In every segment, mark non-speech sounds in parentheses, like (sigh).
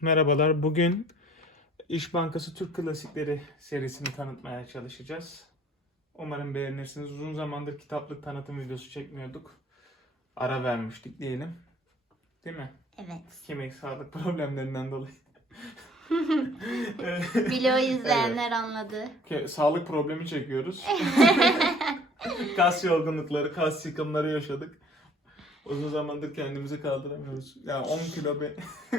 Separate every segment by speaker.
Speaker 1: Merhabalar. Bugün İş Bankası Türk Klasikleri serisini tanıtmaya çalışacağız. Umarım beğenirsiniz. Uzun zamandır kitaplık tanıtım videosu çekmiyorduk. Ara vermiştik diyelim. Değil mi?
Speaker 2: Evet.
Speaker 1: Kimi sağlık problemlerinden dolayı. (laughs)
Speaker 2: Vlog izleyenler anladı.
Speaker 1: Ke- sağlık problemi çekiyoruz. (laughs) kas yorgunlukları, kas yıkımları yaşadık. Uzun zamandır kendimizi kaldıramıyoruz. Ya 10 kilo be (laughs)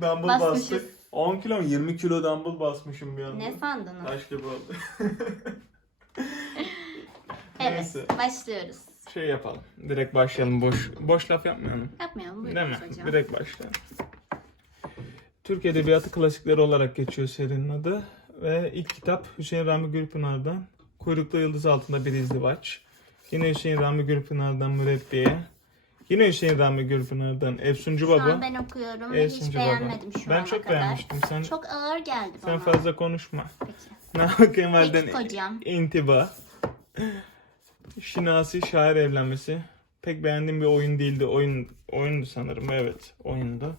Speaker 1: dumbbell
Speaker 2: Basmışız.
Speaker 1: bastık. 10 kilo mu? 20 kilo dumbbell basmışım bir anda.
Speaker 2: Ne sandınız?
Speaker 1: Taş gibi oldu. (laughs)
Speaker 2: Evet.
Speaker 1: Neyse.
Speaker 2: Başlıyoruz.
Speaker 1: Şey yapalım. Direkt başlayalım. Boş boş laf yapmayalım.
Speaker 2: Yapmayalım.
Speaker 1: Değil
Speaker 2: Buyurun
Speaker 1: mi?
Speaker 2: hocam.
Speaker 1: Direkt başlayalım. Türk Edebiyatı klasikleri olarak geçiyor serinin adı. Ve ilk kitap Hüseyin Rami Gürpınar'dan Kuyruklu Yıldız Altında Bir İzdivaç. Yine Hüseyin Rami Gürpınar'dan Mürebbiye. Yine Hüseyin Rami Gürpınar'dan Efsuncu
Speaker 2: Şu an
Speaker 1: Baba.
Speaker 2: ben okuyorum ve hiç
Speaker 1: Efsuncu Baba.
Speaker 2: beğenmedim şu
Speaker 1: Ben
Speaker 2: ana
Speaker 1: çok
Speaker 2: kadar.
Speaker 1: beğenmiştim. Sen
Speaker 2: Çok ağır geldi bana.
Speaker 1: sen fazla konuşma.
Speaker 2: Peki. (laughs)
Speaker 1: Namık Kemal'den
Speaker 2: Peki.
Speaker 1: İntiba. Şinasi şair evlenmesi. Pek beğendiğim bir oyun değildi. Oyun oyundu sanırım. Evet, oyundu.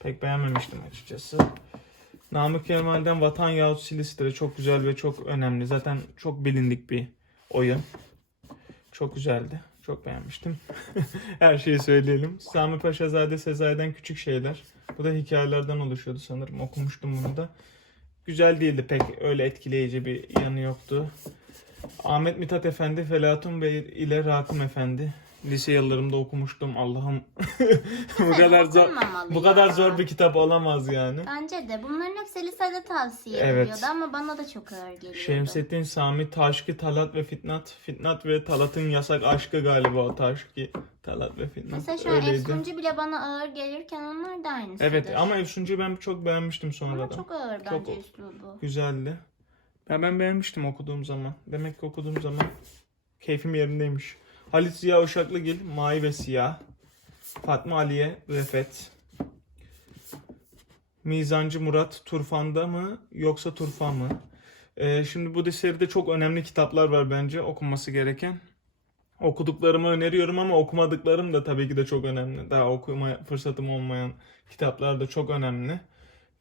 Speaker 1: Pek beğenmemiştim açıkçası. Namık Kemal'den Vatan Yahut Silistre çok güzel ve çok önemli. Zaten çok bilindik bir oyun. Çok güzeldi. Çok beğenmiştim. (laughs) Her şeyi söyleyelim. Sami Paşazade Sezai'den Küçük Şeyler. Bu da hikayelerden oluşuyordu sanırım. Okumuştum bunu da. Güzel değildi. Pek öyle etkileyici bir yanı yoktu. Ahmet Mithat Efendi, Felatun Bey ile Rakım Efendi. Lise yıllarımda okumuştum. Allah'ım (laughs) bu kadar zor bu kadar
Speaker 2: ya.
Speaker 1: zor bir kitap olamaz yani.
Speaker 2: Bence de. Bunların hepsi lisede tavsiye
Speaker 1: Evet.
Speaker 2: ediliyordu ama bana da çok ağır geliyordu.
Speaker 1: Şemsettin Sami, Taşkı, Talat ve Fitnat. Fitnat ve Talat'ın yasak aşkı galiba o Taşkı, Talat ve Fitnat.
Speaker 2: Mesela şu an. Efsuncu bile bana ağır gelirken onlar da aynısıdır.
Speaker 1: Evet ama Efsuncu'yu ben çok beğenmiştim
Speaker 2: Ama
Speaker 1: sonradan.
Speaker 2: çok ağır bence
Speaker 1: Çok-
Speaker 2: üslubu.
Speaker 1: Güzeldi. Ben, ben beğenmiştim okuduğum zaman. Demek ki okuduğum zaman keyfim yerindeymiş. Halit Ziya Uşaklıgil, Mavi ve Siyah. Fatma Aliye, Refet. Mizancı Murat, Turfan'da mı yoksa Turfan mı? Ee, şimdi bu seride çok önemli kitaplar var bence okunması gereken. Okuduklarımı öneriyorum ama okumadıklarım da tabii ki de çok önemli. Daha okuma fırsatım olmayan kitaplar da çok önemli.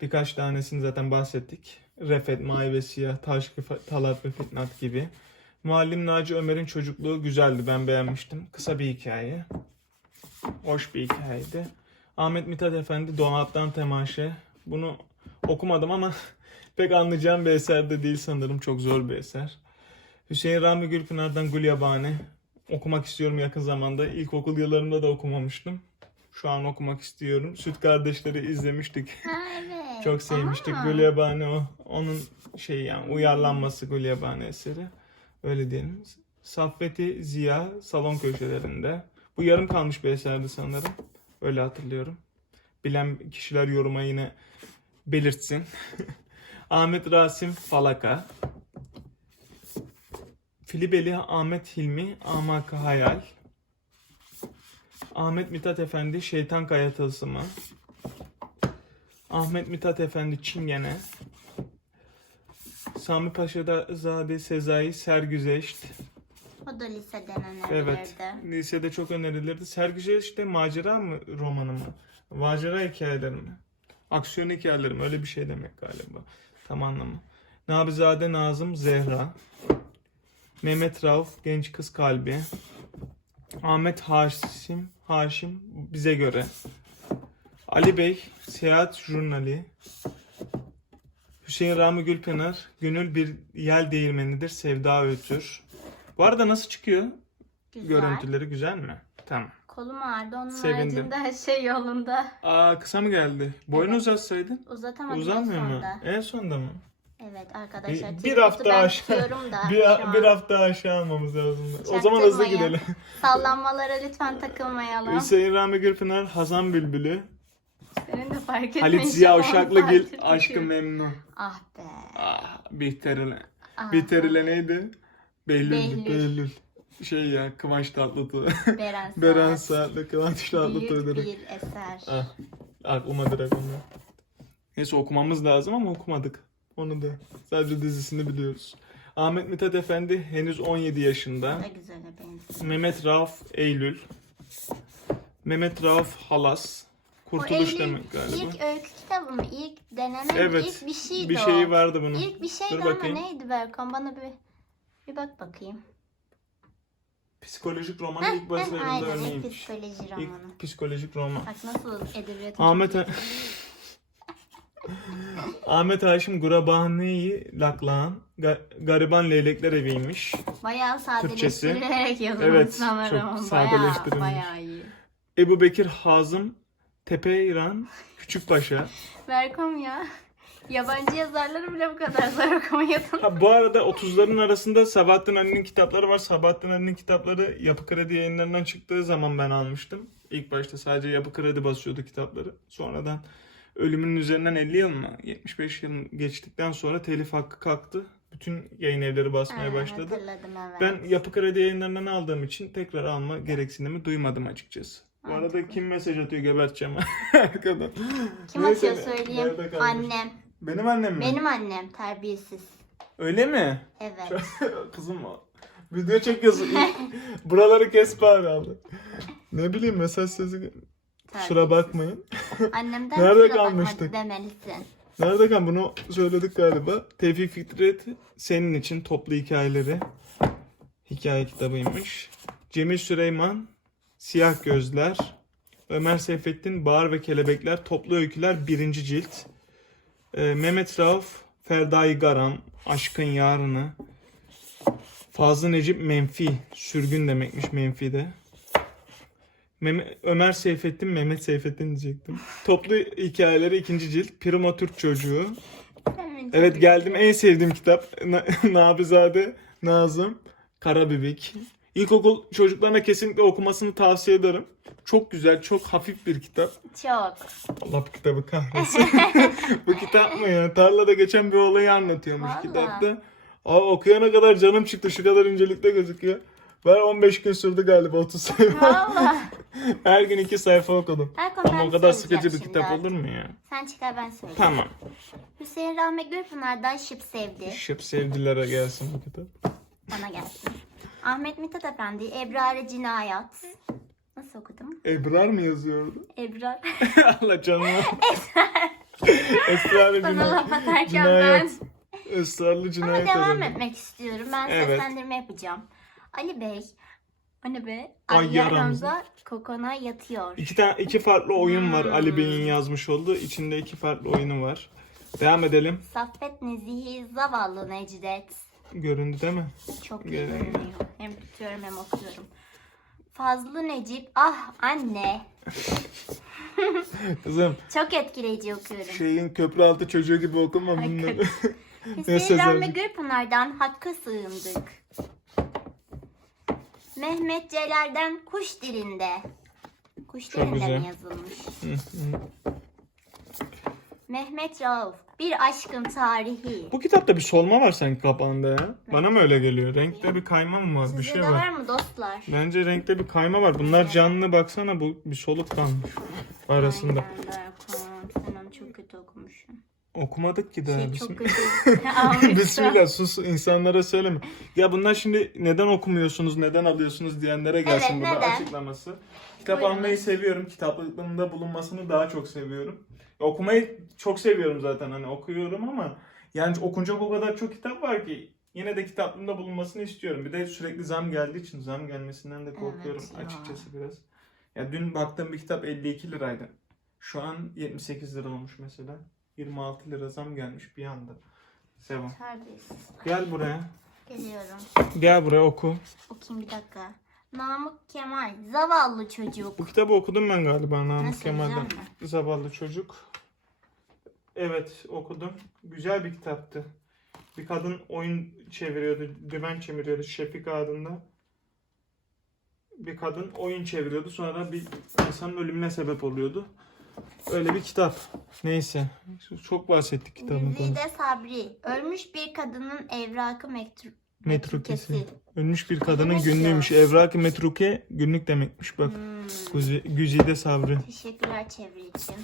Speaker 1: Birkaç tanesini zaten bahsettik. Refet, Mavi ve Siyah, Taşkı, Talat ve Fitnat gibi. Muallim Naci Ömer'in çocukluğu güzeldi. Ben beğenmiştim. Kısa bir hikaye. Hoş bir hikayeydi. Ahmet Mithat Efendi Donat'tan Temaşe. Bunu okumadım ama (laughs) pek anlayacağım bir eser de değil sanırım. Çok zor bir eser. Hüseyin Rami Gülpınar'dan Gulyabani. Okumak istiyorum yakın zamanda. İlkokul yıllarımda da okumamıştım. Şu an okumak istiyorum. Süt Kardeşleri izlemiştik.
Speaker 2: Evet.
Speaker 1: Çok sevmiştik.
Speaker 2: Aa.
Speaker 1: Gulyabani o. Onun şey yani uyarlanması Gulyabani eseri. Öyle diyelim. Saffeti Ziya salon köşelerinde. Bu yarım kalmış bir eserdi sanırım. Öyle hatırlıyorum. Bilen kişiler yoruma yine belirtsin. (laughs) Ahmet Rasim Falaka. Filibeli Ahmet Hilmi Amak Hayal. Ahmet Mithat Efendi Şeytan Kaya Tılsımı. Ahmet Mithat Efendi Çingene. Sami Paşa'da Zade Sezai Sergüzeşt.
Speaker 2: O da liseden önerilirdi.
Speaker 1: Evet. Lisede çok önerilirdi. Sergüzeşt de macera mı romanı mı? Macera hikayeleri mi? Aksiyon hikayeleri mi? Öyle bir şey demek galiba. Tam anlamı. Nabizade Nazım Zehra. Mehmet Rauf Genç Kız Kalbi. Ahmet Haşim Haşim bize göre. Ali Bey Seyahat Jurnali. Hüseyin Rami Gülpınar Gönül bir yel değirmenidir Sevda Öğütür. Bu arada nasıl çıkıyor?
Speaker 2: Güzel.
Speaker 1: Görüntüleri güzel mi? Tamam.
Speaker 2: Kolum ağrıdı. Onun
Speaker 1: Sevindim.
Speaker 2: haricinde her şey yolunda.
Speaker 1: Aa kısa mı geldi? Boyunu
Speaker 2: Evet.
Speaker 1: uzatsaydın.
Speaker 2: Uzatamadım
Speaker 1: Uzanmıyor
Speaker 2: en
Speaker 1: mu?
Speaker 2: sonunda.
Speaker 1: En sonda mı?
Speaker 2: Evet arkadaşlar.
Speaker 1: Bir- (laughs) bir hafta aşağı-
Speaker 2: da
Speaker 1: Bir, bir hafta aşağı almamız lazım. O zaman hızlı gidelim.
Speaker 2: Sallanmalara lütfen takılmayalım.
Speaker 1: Hüseyin Rami Gülpınar, Hazan Bülbülü,
Speaker 2: Senin de fark etme.
Speaker 1: Halit Ziya Uşaklıgil, Aşkı. Memnun.
Speaker 2: Ah be.
Speaker 1: Ah, Bihter'le.
Speaker 2: Ah.
Speaker 1: Bihter'le neydi? Behlül.
Speaker 2: Behlül.
Speaker 1: Behlül. Şey ya Kıvanç Tatlıtuğ.
Speaker 2: Beren (laughs) Saat.
Speaker 1: Beren Saat'le Kıvanç Tatlıtuğ
Speaker 2: Büyük bir eser.
Speaker 1: Ah, aklıma direkt onu. Neyse okumamız lazım ama okumadık. Onu da. Sadece dizisini biliyoruz. Ahmet Mithat Efendi henüz 17 yaşında.
Speaker 2: Ne güzele benziyor.
Speaker 1: Mehmet Rauf Eylül. Mehmet Rauf Halas. Kurtuluş demek galiba.
Speaker 2: İlk öykü kitabı mı? İlk deneme?
Speaker 1: Evet.
Speaker 2: İlk bir şeydi
Speaker 1: Bir
Speaker 2: o.
Speaker 1: şeyi vardı bunun.
Speaker 2: İlk bir şeydi
Speaker 1: Dur
Speaker 2: ama
Speaker 1: bakayım.
Speaker 2: neydi Berkan? Bana bir bir bak bakayım.
Speaker 1: Psikolojik romanın
Speaker 2: Heh,
Speaker 1: ilk başlarında
Speaker 2: Aynen ilk
Speaker 1: örneğiymiş.
Speaker 2: psikoloji romanı.
Speaker 1: İlk psikolojik roman.
Speaker 2: Bak nasıl edebiyat.
Speaker 1: Ahmet Ahmet Haşim Gurabani'yi Laklan Ga- Gariban Leylekler Eviymiş.
Speaker 2: Bayağı sadeleştirilerek yazılmış
Speaker 1: Evet,
Speaker 2: sanırım.
Speaker 1: çok
Speaker 2: Bayağı,
Speaker 1: sadeleştirilmiş.
Speaker 2: bayağı iyi.
Speaker 1: Ebu Bekir Hazım Tepeyran Küçükpaşa.
Speaker 2: Berkom ya. Yabancı yazarları bile bu kadar zor okumuyordun.
Speaker 1: Ha, bu arada 30'ların arasında Sabahattin Ali'nin kitapları var. Sabahattin Ali'nin kitapları Yapı Kredi yayınlarından çıktığı zaman ben almıştım. İlk başta sadece Yapı Kredi basıyordu kitapları. Sonradan ölümünün üzerinden 50 yıl mı 75 yıl geçtikten sonra telif hakkı kalktı. Bütün yayın evleri basmaya
Speaker 2: Ha,
Speaker 1: başladı.
Speaker 2: Evet.
Speaker 1: Ben Yapı Kredi yayınlarından aldığım için tekrar alma gereksinimi duymadım açıkçası. Bu arada
Speaker 2: Mantıklı.
Speaker 1: kim mesaj atıyor geberteceğim (laughs) arkadan.
Speaker 2: Kim
Speaker 1: Neyse,
Speaker 2: atıyor söyleyeyim?
Speaker 1: nerede kalmış?
Speaker 2: Annem.
Speaker 1: Benim annem mi?
Speaker 2: Benim annem terbiyesiz.
Speaker 1: Öyle mi?
Speaker 2: Evet. (laughs)
Speaker 1: Kızım o. Video çekiyorsun. (laughs) Buraları kes bari abi. Ne bileyim mesaj sesi. Kusura bakmayın.
Speaker 2: Annemden
Speaker 1: Nerede
Speaker 2: kusura bakma
Speaker 1: kalmıştık?
Speaker 2: demelisin.
Speaker 1: Nerede kan bunu söyledik galiba. Tevfik Fikret senin için toplu hikayeleri. Hikaye kitabıymış. Cemil Süleyman Siyah Gözler. Ömer Seyfettin Bağır ve Kelebekler Toplu Öyküler 1. cilt. Ee, Mehmet Rauf Ferdai Garam Aşkın Yarını. Fazlı Necip Menfi. Sürgün demekmiş Menfi de. Ömer Seyfettin, Mehmet Seyfettin diyecektim. Toplu hikayeleri ikinci cilt. Primo Türk Çocuğu. Evet geldim en sevdiğim kitap. Na- (laughs) Nabizade Nazım Karabibik. İlkokul çocuklarına kesinlikle okumasını tavsiye ederim. Çok güzel, çok hafif bir kitap.
Speaker 2: Çok.
Speaker 1: Allah bu kitabı kahretsin. (laughs) bu kitap mı ya? Tarlada geçen bir olayı anlatıyormuş
Speaker 2: Vallahi.
Speaker 1: kitapta. Aa, okuyana kadar canım çıktı. Şu kadar incelikte gözüküyor. Ben 15 gün sürdü galiba 30 sayfa. (laughs) Her gün 2 sayfa okudum.
Speaker 2: Berkan,
Speaker 1: Ama o kadar sıkıcı bir kitap
Speaker 2: artık.
Speaker 1: olur mu ya?
Speaker 2: Sen çıkar ben söyleyeyim.
Speaker 1: Tamam.
Speaker 2: Hüseyin Rahmi Gürpınar'dan Şıp Sevdi.
Speaker 1: Şıp sevdilere gelsin bu kitap.
Speaker 2: Bana gelsin. Ahmet Mithat Efendi Ebrar Cinayat. Nasıl okudum?
Speaker 1: Ebrar mı yazıyordu?
Speaker 2: Ebrar. (laughs)
Speaker 1: Allah canına. (laughs) Esrarlı
Speaker 2: Bana
Speaker 1: cinayet.
Speaker 2: laf atarken ben.
Speaker 1: Cinayet. Esrarlı
Speaker 2: Ama
Speaker 1: cinayet
Speaker 2: devam
Speaker 1: ararım.
Speaker 2: etmek istiyorum. Ben
Speaker 1: Evet.
Speaker 2: seslendirme yapacağım. Ali Bey. O ne be?
Speaker 1: Ay
Speaker 2: Ay
Speaker 1: yaramıza.
Speaker 2: yaramza kokona yatıyor.
Speaker 1: İki, tane, iki farklı oyun var
Speaker 2: Hmm.
Speaker 1: Ali Bey'in yazmış olduğu. İçinde iki farklı oyunu var. Devam edelim.
Speaker 2: Saffet Nezihi Zavallı Necdet.
Speaker 1: Göründü değil mi?
Speaker 2: Çok iyi
Speaker 1: Gel-
Speaker 2: görünüyor. Hem tutuyorum hem okuyorum. Fazlı Necip. Ah anne. (laughs)
Speaker 1: Kızım
Speaker 2: Çok etkileyici okuyorum.
Speaker 1: şeyin köprü altı çocuğu gibi okuma
Speaker 2: Ay,
Speaker 1: bunları. (laughs)
Speaker 2: Hüseyin
Speaker 1: Neyse,
Speaker 2: Rahmi
Speaker 1: sen-
Speaker 2: Gürpınar'dan Hakk'a sığındık. Mehmet Celal'den Kuş Dilinde. Kuş
Speaker 1: Çok
Speaker 2: Dilinde
Speaker 1: güzel.
Speaker 2: mi yazılmış? Mehmet Rauf. Bir aşkın tarihi.
Speaker 1: Bu kitapta bir solma var sanki kapağında ya. Bana mı öyle geliyor? Renkte bir kayma mı var? Bir
Speaker 2: Sizde
Speaker 1: şey
Speaker 2: de
Speaker 1: var.
Speaker 2: var mı dostlar?
Speaker 1: Bence renkte bir kayma var. Bunlar canlı baksana bu bir soluk kalmış arasında.
Speaker 2: Sen onu çok kötü okumuşsun.
Speaker 1: Okumadık ki daha.
Speaker 2: Şey
Speaker 1: Bismillah.
Speaker 2: çok (laughs) kötü.
Speaker 1: Bismillah sus insanlara söyleme. Ya bunlar şimdi neden okumuyorsunuz, neden alıyorsunuz diyenlere gelsin
Speaker 2: Evet,
Speaker 1: burada
Speaker 2: neden?
Speaker 1: açıklaması. Kitap
Speaker 2: Buyurun.
Speaker 1: almayı seviyorum. Kitaplıklarında bulunmasını daha çok seviyorum. Okumayı çok seviyorum zaten hani okuyorum ama yani okunacak o kadar çok kitap var ki yine de kitaplığında bulunmasını istiyorum. Bir de sürekli zam geldiği için zam gelmesinden de korkuyorum
Speaker 2: Evet ya.
Speaker 1: açıkçası biraz. Ya dün baktığım bir kitap 52 liraydı. Şu an 78 lira olmuş mesela. 26 lira zam gelmiş bir anda.
Speaker 2: Terbiyesiz.
Speaker 1: Gel buraya.
Speaker 2: Geliyorum.
Speaker 1: Gel buraya oku.
Speaker 2: Okuyayım bir dakika. Namık Kemal. Zavallı çocuk.
Speaker 1: Bu kitabı okudum ben galiba Namık
Speaker 2: Nasıl,
Speaker 1: Kemal'den.
Speaker 2: güzel?
Speaker 1: Zavallı Çocuk. Evet okudum. Güzel bir kitaptı. Bir kadın oyun çeviriyordu, dümen çeviriyordu Şefika adında. Bir kadın oyun çeviriyordu sonra bir insanın ölümüne sebep oluyordu. Öyle bir kitap. Neyse. Çok bahsettik kitabın konusu.
Speaker 2: Güzide Sabri. Ölmüş bir kadının evrakı mektup.
Speaker 1: Metrukesi. Ölmüş bir kadının
Speaker 2: ya?
Speaker 1: günlüğüymüş. Evrak-ı metruke günlük demekmiş bak.
Speaker 2: Hmm.
Speaker 1: Güzi- Güzide Sabri.
Speaker 2: Teşekkürler için.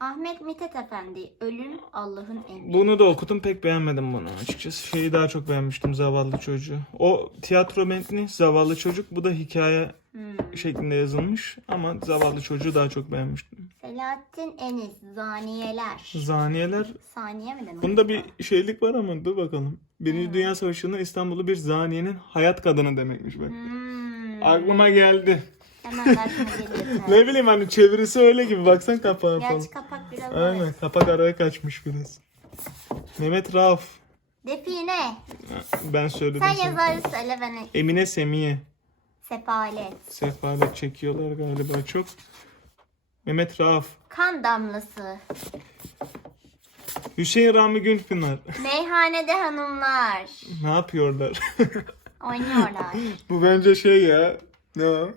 Speaker 2: Ahmet Mithat Efendi. Ölüm Allah'ın emri.
Speaker 1: Bunu da okudum pek beğenmedim bunu açıkçası. Şeyi daha çok beğenmiştim Zavallı Çocuğu. O tiyatro metni Zavallı Çocuk bu da hikaye
Speaker 2: Hmm.
Speaker 1: şeklinde yazılmış ama Zavallı Çocuğu daha çok beğenmiştim.
Speaker 2: Selahattin Enis. Zaniyeler.
Speaker 1: Zaniyeler.
Speaker 2: Saniye mi demek?
Speaker 1: Bunda bir şeylik var ama dur bakalım. Birinci Dünya Savaşı'nda İstanbul'u bir zaniyenin hayat kadını demekmiş bak.
Speaker 2: Hmm.
Speaker 1: Aklıma geldi.
Speaker 2: Hemen aklıma. (laughs)
Speaker 1: Ne bileyim hani çevirisi öyle gibi. Baksan kapağı falan.
Speaker 2: Gerçi kapak biraz
Speaker 1: Aynen
Speaker 2: evet.
Speaker 1: kapak araya kaçmış biraz. Mehmet Rauf.
Speaker 2: Define.
Speaker 1: Ben söyledim.
Speaker 2: Sen yazarı söyle ben.
Speaker 1: Emine Semiye.
Speaker 2: Sefalet.
Speaker 1: Sefalet çekiyorlar galiba çok. Mehmet Rauf.
Speaker 2: Kan damlası.
Speaker 1: Hüseyin Rami Gülpınar.
Speaker 2: Meyhanede hanımlar.
Speaker 1: ne yapıyorlar? (laughs)
Speaker 2: Oynuyorlar.
Speaker 1: Bu bence şey ya. Ne o?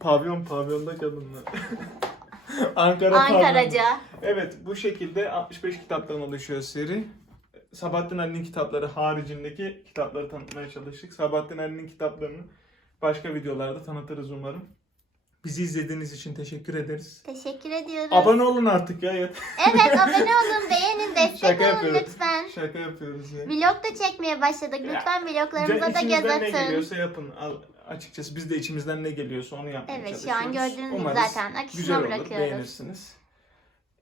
Speaker 1: Pavyon, pavyonda kadınlar. (laughs) Ankara pavyon.
Speaker 2: Ankaraca.
Speaker 1: Evet, bu şekilde 65 kitaptan oluşuyor seri. Sabahattin Ali'nin kitapları haricindeki kitapları tanıtmaya çalıştık. Sabahattin Ali'nin kitaplarını başka videolarda tanıtırız umarım. Bizi izlediğiniz için teşekkür ederiz.
Speaker 2: Teşekkür ediyoruz.
Speaker 1: Abone olun artık ya.
Speaker 2: Evet (laughs) abone olun, beğenin, destek
Speaker 1: Şaka
Speaker 2: olun
Speaker 1: yapıyorum.
Speaker 2: lütfen.
Speaker 1: Şaka yapıyoruz ya.
Speaker 2: Vlog da çekmeye başladık. Lütfen vloglarımıza da göz
Speaker 1: İçimizden ne
Speaker 2: atın.
Speaker 1: geliyorsa yapın. Al- Açıkçası biz de içimizden ne geliyorsa onu yapmaya
Speaker 2: Evet şu
Speaker 1: çalışıyoruz.
Speaker 2: an gördüğünüz gibi
Speaker 1: Umarız
Speaker 2: zaten akışına
Speaker 1: güzel olur,
Speaker 2: bırakıyoruz.
Speaker 1: beğenirsiniz.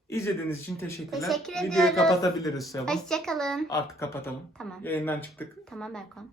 Speaker 1: İzlediğiniz için teşekkürler.
Speaker 2: Teşekkür
Speaker 1: Videoyu
Speaker 2: ediyoruz.
Speaker 1: kapatabiliriz Seval.
Speaker 2: Hoşçakalın.
Speaker 1: Artık kapatalım.
Speaker 2: Tamam.
Speaker 1: Yayından çıktık.
Speaker 2: Tamam Berkon.